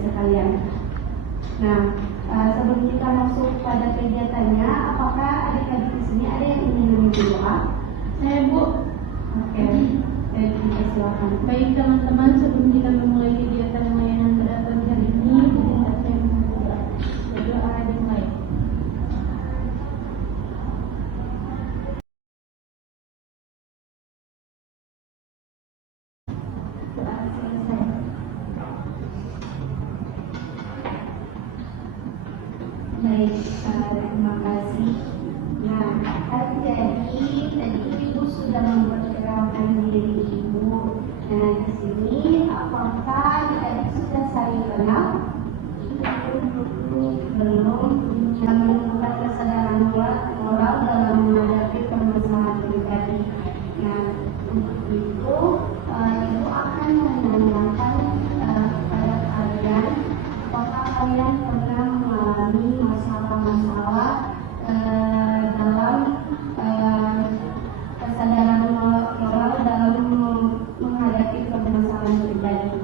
sekalian. Nah, sebelum kita masuk pada kegiatannya, apakah adik-adik di sini ada yang ingin meminta doa? Saya, Bu. Oke, jadi kita silakan. Baik teman-teman, sebelum kita memulai kegiatan layanan pada pagi hari ini, kita saya berdoa dimulai. Doa selesai. Baik, terima kasih. Nah, jadi tadi Ibu sudah memperkenalkan diri Ibu. Nah, di sini apakah adik sudah saling kenal? Belum. Yang menemukan kesadaran moral dalam menghadapi permasalahan pribadi. Nah, untuk itu Ibu akan menanyakan kepada kalian, apakah kalian pernah mengalami masalah-masalah dalam kesadaran moral dalam menghadapi permasalahan pribadi.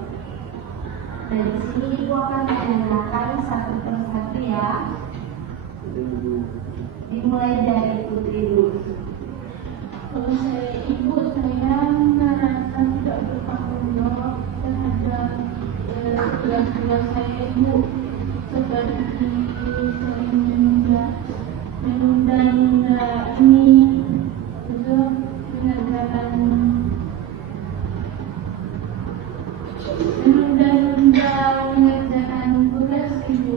Dan di sini Ibu akan menanyakan satu persatu ya. Dimulai dari Putri dulu. Kalau saya Ibu, saya merasa tidak bertanggung jawab terhadap tugas-tugas saya, Ibu, seperti sering menunda ini untuk mengerjakan mengerjakan tugas Ibu.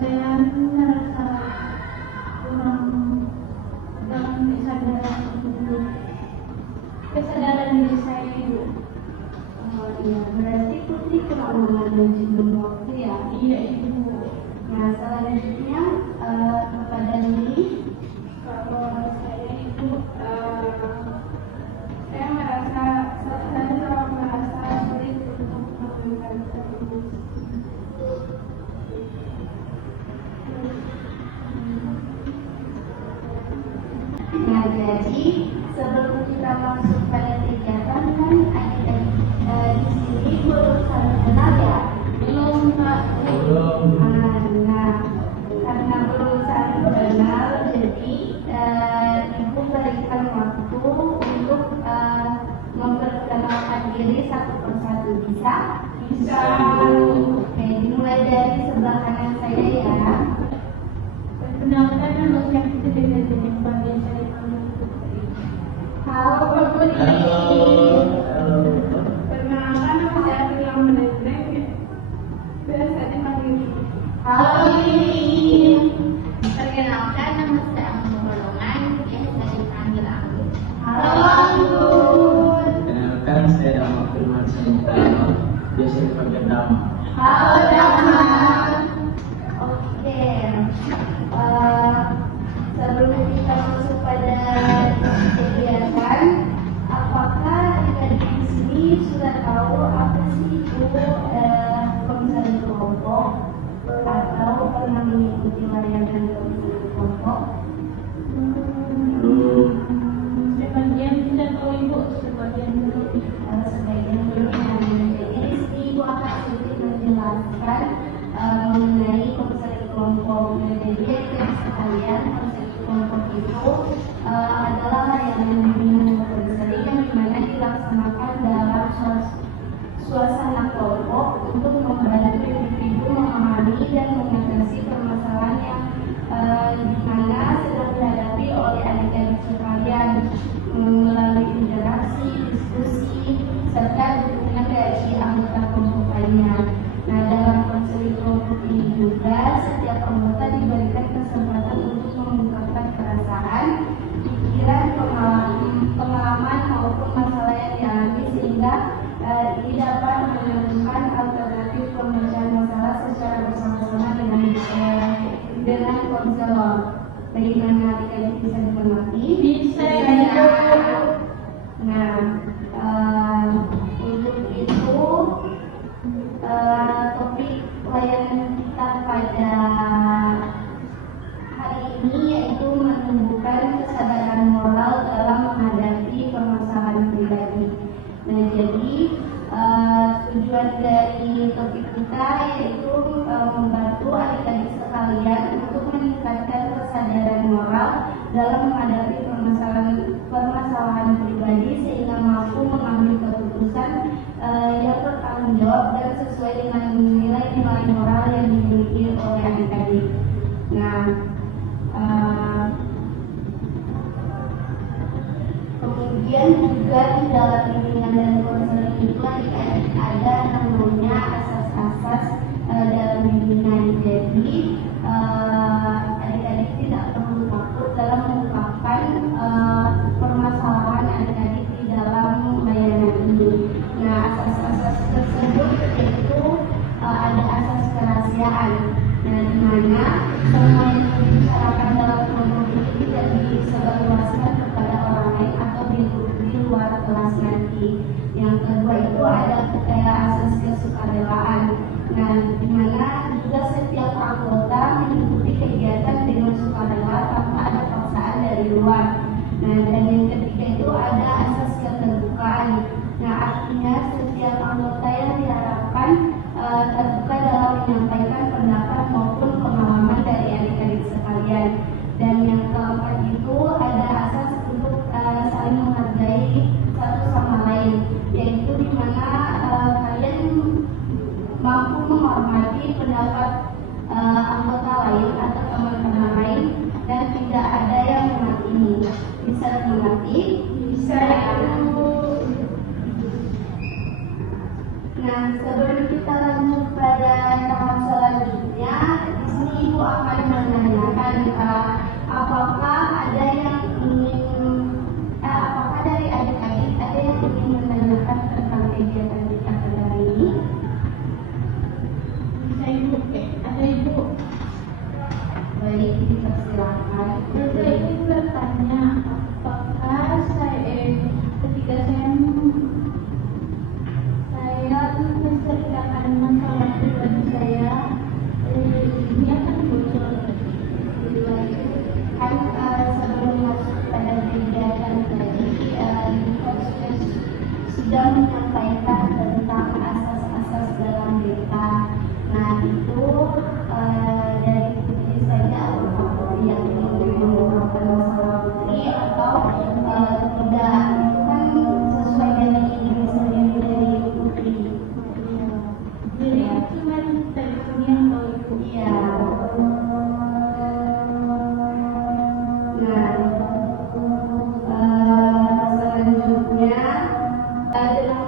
Saya merasa kurang kesadaran diri saya, Ibu. Iya, berarti Putri kurang mengambil waktu ya. Iya, Ibu. Nah, selanjutnya kepada Lili. Kalau saya itu saya merasa sulit untuk melakukan tersebut. Nah, jadi sebelum kita masuk pada kegiatan kan adik-adik di sini belum saling kenal ya? Belum, Pak. Nah, karena belum saling kenal, jadi Ibu berikan waktu untuk memperkenalkan diri satu persatu. Bisa? Bisa. Oke, dimulai dari sebelah kanan saya ya. Perkenalkan, nama saya Putri dari panggil saya Putri. Halo Putri. Perkenalkan, nama saya Pilang Menegrek. Biasa dipanggil Ibu. Halo Lili. Perkenalkan, nama saya Anggun Golongan, biasa dipanggil Anggun. Halo Anggun. Kenalkan, saya Dama Firman Sanitano, biasa dipanggil Dama. Halo Dama. Oke. Sebelum kita masuk pada kegiatan, apakah adik-adik di sini sudah tahu apa sih itu komisaris kelompok atau pernah mengikuti layanan komisaris kelompok? Sebagian tidak tahu, Ibu, sebagian belum. Sebagian belum. Jadi di sini Ibu akan sedikit menjelaskan mengenai komisaris kelompok. Jadi sekalian komisaris kelompok itu adalah layanan bimbingan komisaris yang dimana dilaksanakan dalam suasana adik-adik. Nah, kemudian juga di dalam bimbingan dan konseling itu adik-adik ada namanya asas-asas dalam bimbingan. Jadi adik-adik tidak perlu takut dalam mengungkapkan permasalahan adik-adik di dalam layanan ini. Nah, asas-asas tersebut yaitu ada asas kerahasiaan. Nah, di mana semua yang dibicarakan dalam kelompok ini tidak disebarluaskan kepada orang lain atau di luar kelas nanti. Yang kedua itu ada asas kesukarelaan. Nah, di mana juga setiap anggota mengikuti kegiatan dengan sukarela tanpa ada paksaan dari luar. Nah, dan yang ketiga itu ada asas keterbukaan. Nah, artinya setiap anggota yang diharapkan terbuka dalam menyampaikan pendapat maupun pengalaman dari adik-adik sekalian. Dan yang keempat itu ada asas untuk saling menghargai satu sama lain, yaitu di mana kalian mampu menghormati pendapat anggota lain atau teman-teman lain dan tidak ada yang menghakimi. Bisa dimengerti? Bisa. Nah, sebelum kita lanjut pada tahap selanjutnya, di sini Ibu akan menanyakan apakah ada yang ingin, apakah dari adik-adik ada yang ingin menanyakan tentang kegiatan kita pada hari ini? Bisa Ibu? Ada Ibu? Baik, dipersilakan. Saya ingin bertanya, apakah ketika saya menceritakan masalah pribadi saya, ini akan bocor. Kan sebelum masuk pada kegiatan tadi, sudah menyampaikan tentang asas-asas dalam berita. Nah, itu dari Putri saja yang ingin mengungkapkan masalah Putri atau tidak, itu kan sesuai dengan ide sendiri dari Putri. Jadi cuma teleponnya yang tahu Ibu. Iya. Nah, selanjutnya dengan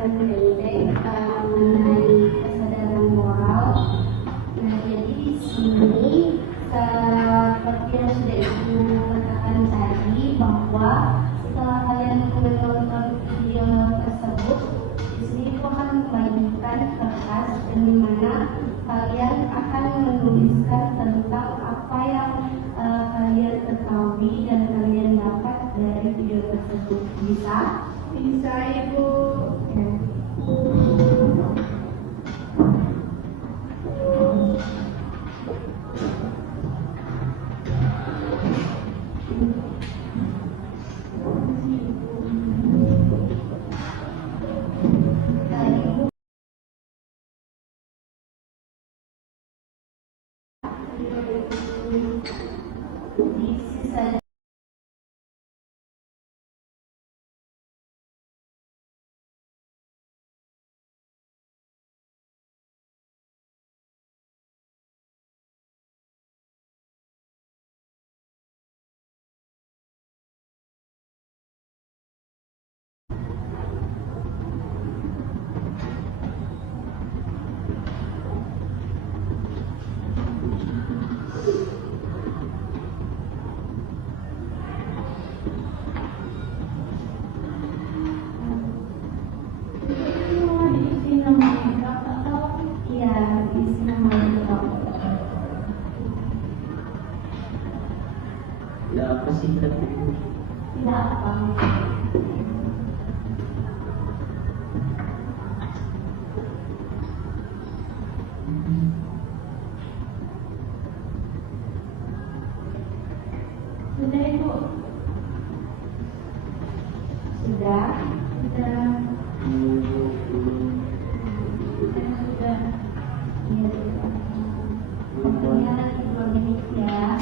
penjelasan pendek mengenai kesadaran moral. Nah, jadi di sini seperti yang sudah Ibu katakan tadi bahwa setelah kalian menonton video tersebut, di sini Ibu akan membagikan kertas di mana kalian akan menuliskan tentang apa yang kalian ketahui dan kalian dapat dari video tersebut. Bisa? Bisa Ibu. Iya, isi nama lengkap. Ya apa sih tadi? Tidak apa. Sudah Ibu. Sudah. Sudah. Sudah. Iya, sudah. Waktunya lagi 2 menit ya.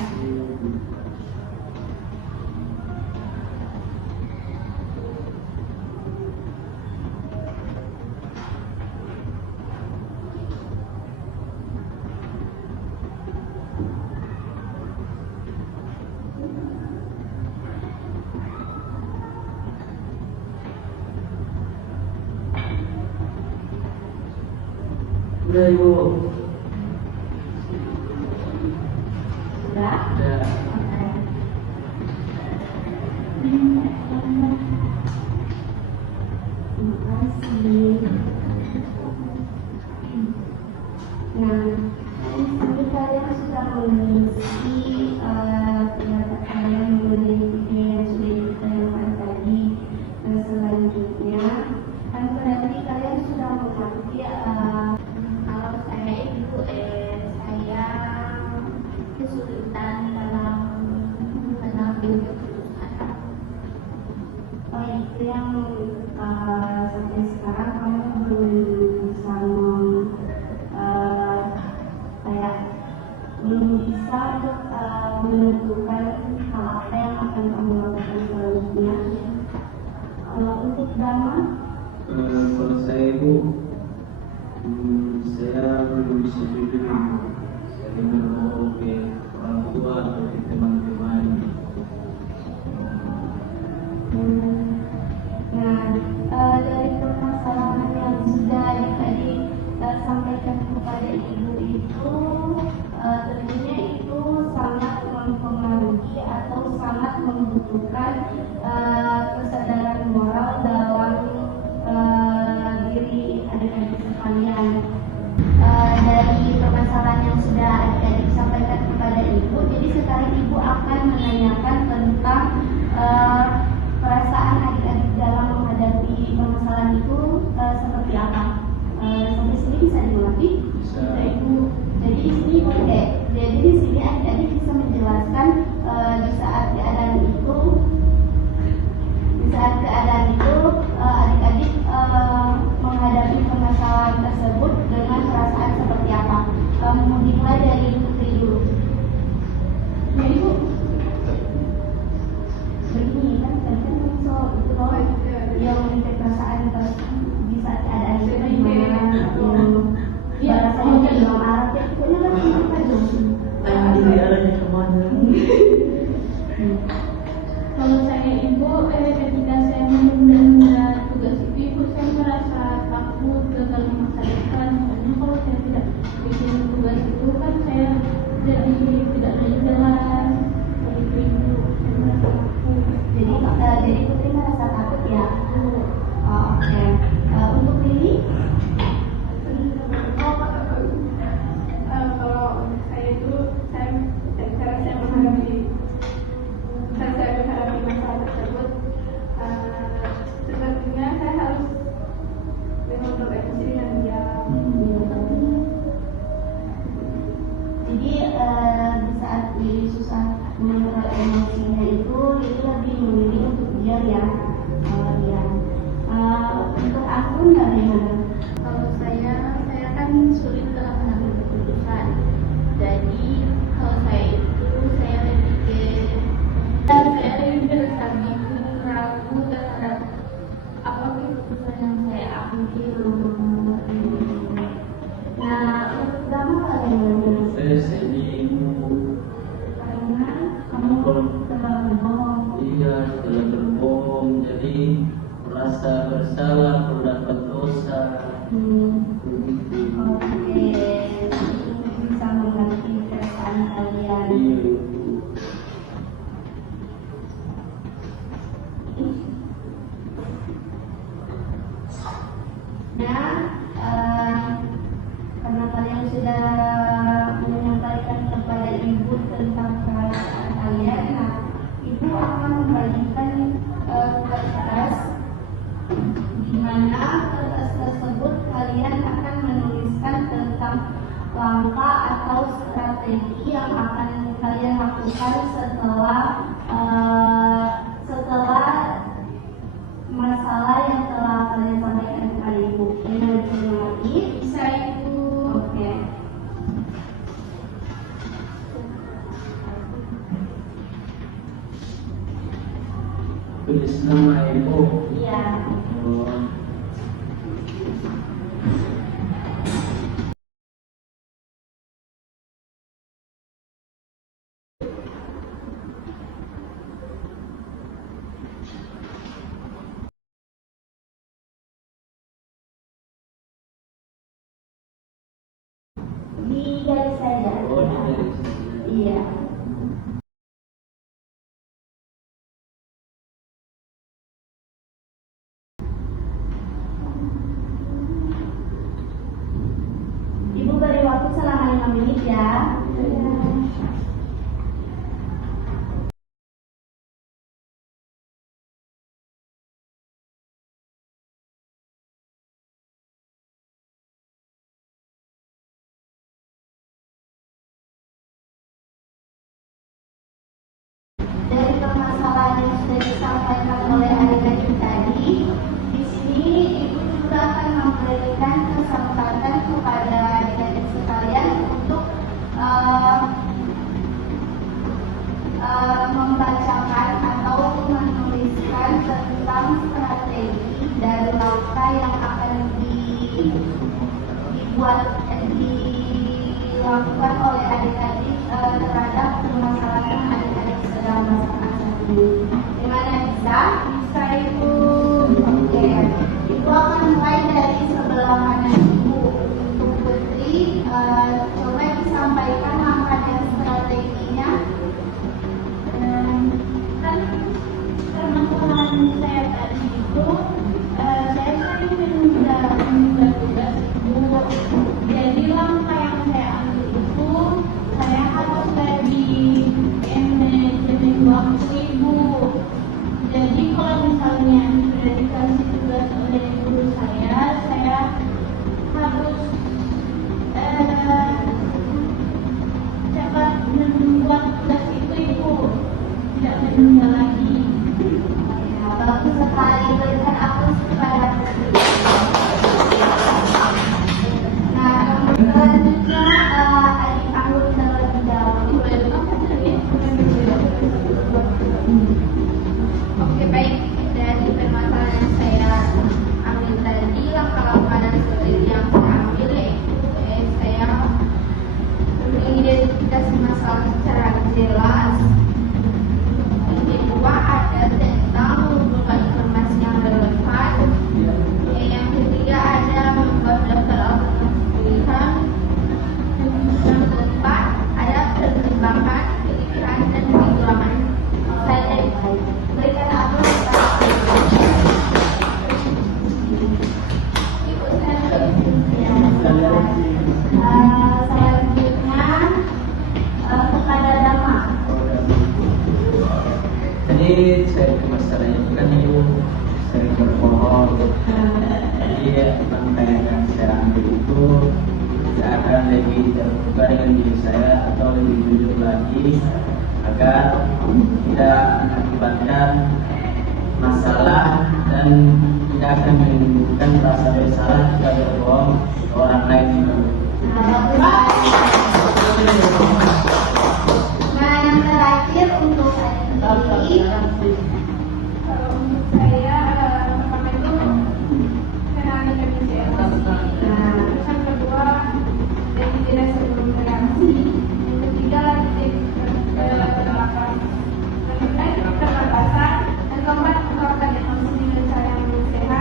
Udah Ibu. Sudah. Udah. Oke. Terima kasih. Nah, di sini kalian sudah mengisi pendapat kalian mengenai video yang sudah ditayangkan tadi. Dan selanjutnya, kan berarti kalian sudah mengerti Kalau saya Ibu, saya kesulitan dalam mengambil keputusan. oh itu yang sampai sekarang kamu belum bisa kayak belum bisa untuk menentukan hal apa yang akan kamu lakukan selanjutnya. Untuk Dama, Kalau saya Ibu, saya belum bisa jujur Ibu. Saya ingin mau ke orang tua atau ke teman-teman. nah dari permasalahan yang sudah tadi sampaikan kepada ibu itu tentunya itu sangat mempengaruhi atau sangat membutuhkan kesadaran moral dalam diri adik-adik sekalian. Dari permasalahan merasa bersalah, berdapat dosa. Oke, bisa mengerti perasaan kalian. Iya. Nah, karena kalian sudah menyampaikan kepada ibu tentang perasaan kalian, nah ibu akan membagikan kertas, di mana kertas tersebut kalian akan menuliskan tentang langkah atau strategi yang akan kalian lakukan setelah masalah yang telah kalian sampaikan kepada ibu. Ini bisa lagi? Bisa Ibu. Oke. Tulis nama ibu. Iya. Oh. Di garis saja. Oh, dari sini. Iya. Ibu beri waktu selama 5 menit ya. Dari permasalahan yang sudah disampaikan oleh adik-adik tadi, di sini ibu juga akan memberikan kesempatan kepada adik-adik sekalian untuk membacakan atau menuliskan tentang strategi dan langkah yang akan dilakukan oleh adik-adik terhadap permasalahan adik-adik sedang masalah saat ini. Gimana bisa? Bisa Ibu. Oke. Ibu akan mulai dari sebelah kanan Ibu. Untuk Putri, coba disampaikan langkah dan strateginya. Kan permasalahan saya tadi itu saya sering menunda tugas ibu. Jadi langkah yang saya ambil itu saya harus bagi manajemen waktu ibu. Jadi kalau misalnya sudah dikasih tugas oleh guru saya harus cepat membuat tugas itu ibu, tidak menunda lagi. Ya, bagus sekali. Berikan aplaus kepada Putri. Nah, selanjutnya adik Anggun terlebih dahulu. Oke, baik. Dari permasalahan yang saya ambil tadi, langkah-langkah dan strategi yang saya ambil yaitu saya mengidentifikasi masalah secara jelas. Yang kedua ada tentang mengumpulkan informasi yang relevan. Yang ketiga ada membuat daftar alternatif pilihan. Yang keempat ada pertimbangan, pilihan dan perhitungan. Saya berikan aplaus kepada Ibu Sandra. Ya, selanjutnya kepada Dama. Jadi saya masalahnya itu kan ibu sering berbohong. Jadi langkah yang saya ambil itu tidak akan lebih terbuka dengan diri saya atau lebih jujur lagi agar tidak mengakibatkan masalah dan tidak akan menimbulkan rasa bersalah jika berbohong ke orang lain. Nah, yang terakhir untuk adik Kalau untuk saya pertama itu kenali kondisi emosi. Terus yang kedua jadi tidak sebelum reaksi. Yang ketiga titik belakang. Kemudian keterbatasan dan keempat mengungkapkan emosi dengan cara yang sehat.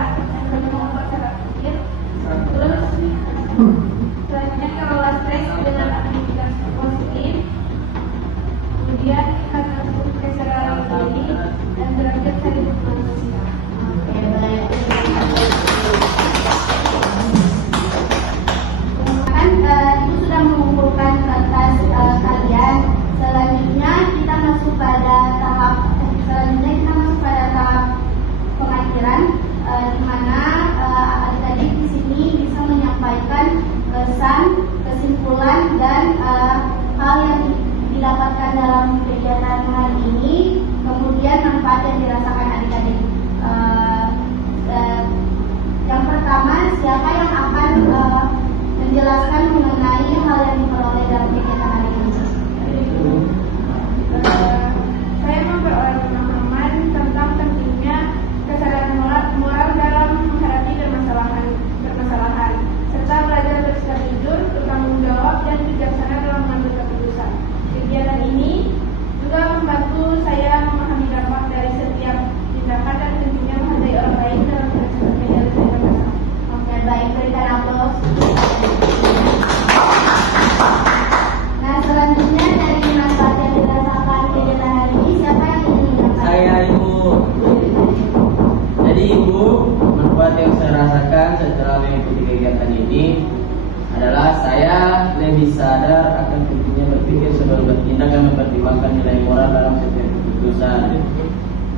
lebih sadar akan pentingnya berpikir sebelum bertindak dan mempertimbangkan nilai moral dalam setiap keputusan.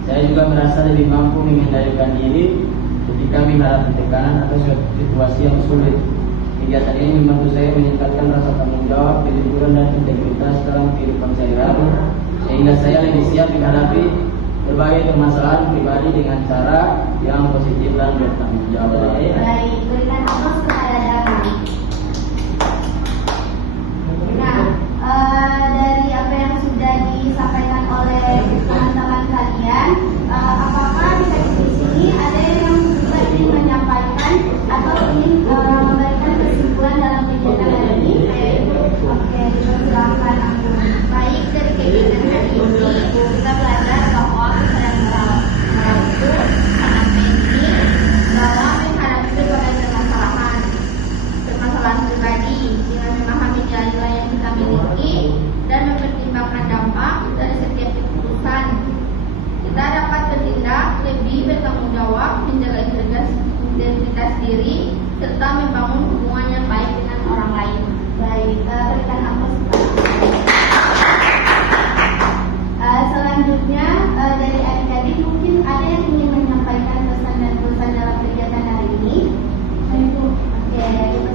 Saya juga merasa lebih mampu mengendalikan diri ketika menghadapi tekanan atau situasi yang sulit. Kegiatan ini membantu saya meningkatkan rasa tanggung jawab, kejujuran dan integritas dalam kehidupan sehari-hari, sehingga saya lebih siap menghadapi berbagai permasalahan pribadi dengan cara yang positif dan bertanggung jawab. Baik, berikan aplaus kepada Dama. Nah, dari apa yang sudah disampaikan oleh teman-teman kalian, apakah di sini ada yang juga ingin menyampaikan atau ingin memberikan kesimpulan dalam kegiatan hari ini? Oke, silakan aku. Baik, dari kegiatan hari ini kita belajar bahwa kesadaran moral itu sangat penting dalam menghadapi berbagai permasalahan pribadi dengan memahami nilai-nilai yang kita miliki dan mempertimbangkan dampak dari setiap keputusan. Kita dapat bertindak lebih bertanggung jawab, menjaga identitas diri, serta membangun hubungan yang baik dengan orang lain. Baik, berikan aplaus kepada selanjutnya dari adik-adik mungkin ada yang ingin menyampaikan pesan dan pesan dalam kegiatan hari ini. Ibu, Oke,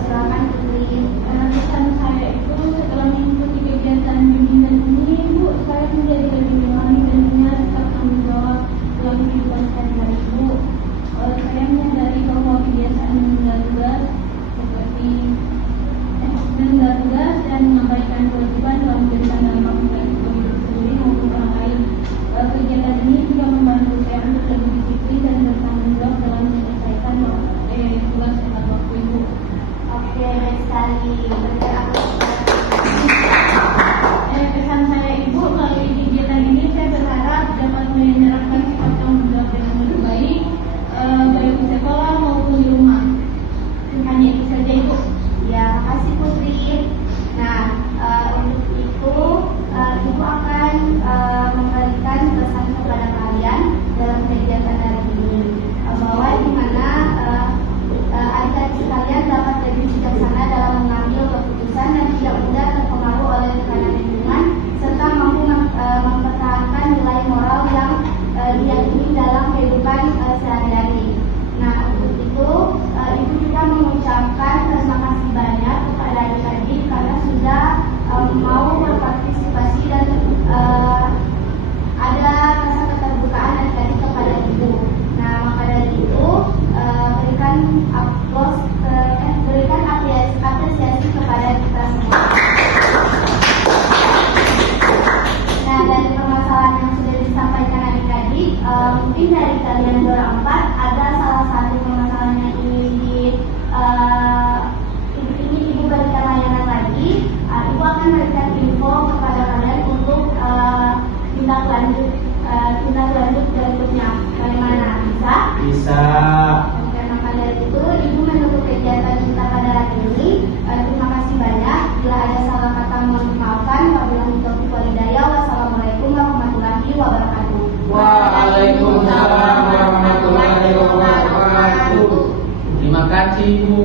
silakan Putri. pesan saya itu setelah mengikuti kegiatan bimbingan ini, Bu, saya menjadi lebih memahami dan ingat tanggung jawab dalam kehidupan sehari-hari, Bu. Saya menyadari bahwa kebiasaan menunda tugas seperti menunda tugas dan mengabaikan kewajiban dalam kehidupan dalam melakukan hidup sendiri maupun orang lain. Kegiatan ini juga membantu saya untuk lebih disiplin dan bertanggung jawab dalam menyelesaikan tugas tepat waktu, Ibu. Oke, baik sekali. Berikan aplaus kepada Pesan saya, Ibu, melalui kegiatan ini saya berharap dapat menerapkan sifat tanggung jawab dengan lebih baik, baik di sekolah maupun di rumah. Hanya itu saja, Ibu. Ya, makasih Putri. Nah, untuk itu Ibu akan memberikan pesan kepada kalian dalam kegiatan hari ini, bahwa di mana adik-adik sekalian dapat lebih bijaksana dalam mengambil keputusan dan tidak mudah terpengaruh oleh tekanan lingkungan, serta mampu mempertahankan nilai moral yang diyakini dalam kehidupan sehari-hari. Nah, untuk itu Ibu juga mengucapkan terima kasih banyak kepada adik-adik karena sudah mau berpartisipasi dan ada rasa keterbukaan adik-adik kepada Ibu. Nah, maka dari itu berikan apresiasi kepada kita semua. Nah, dari permasalahan yang sudah disampaikan adik-adik, mungkin dari kalian juara 4 ada salah satu permasalahan yang ingin Ibu berikan layanan lagi. Ibu akan berikan info kepada kalian untuk tindak lanjut berikutnya. Bagaimana? Bisa? Bisa. Oke, maka dari itu Ibu menutup kegiatan kita pada hari ini. Terima kasih banyak. Bila ada salah kata mohon dimaafkan. Wabillahi taufiq wal hidayah. Wassalamualaikum warahmatullahi wabarakatuh. Waalaikumsalam warahmatullahi wabarakatuh. Terima kasih, Bu.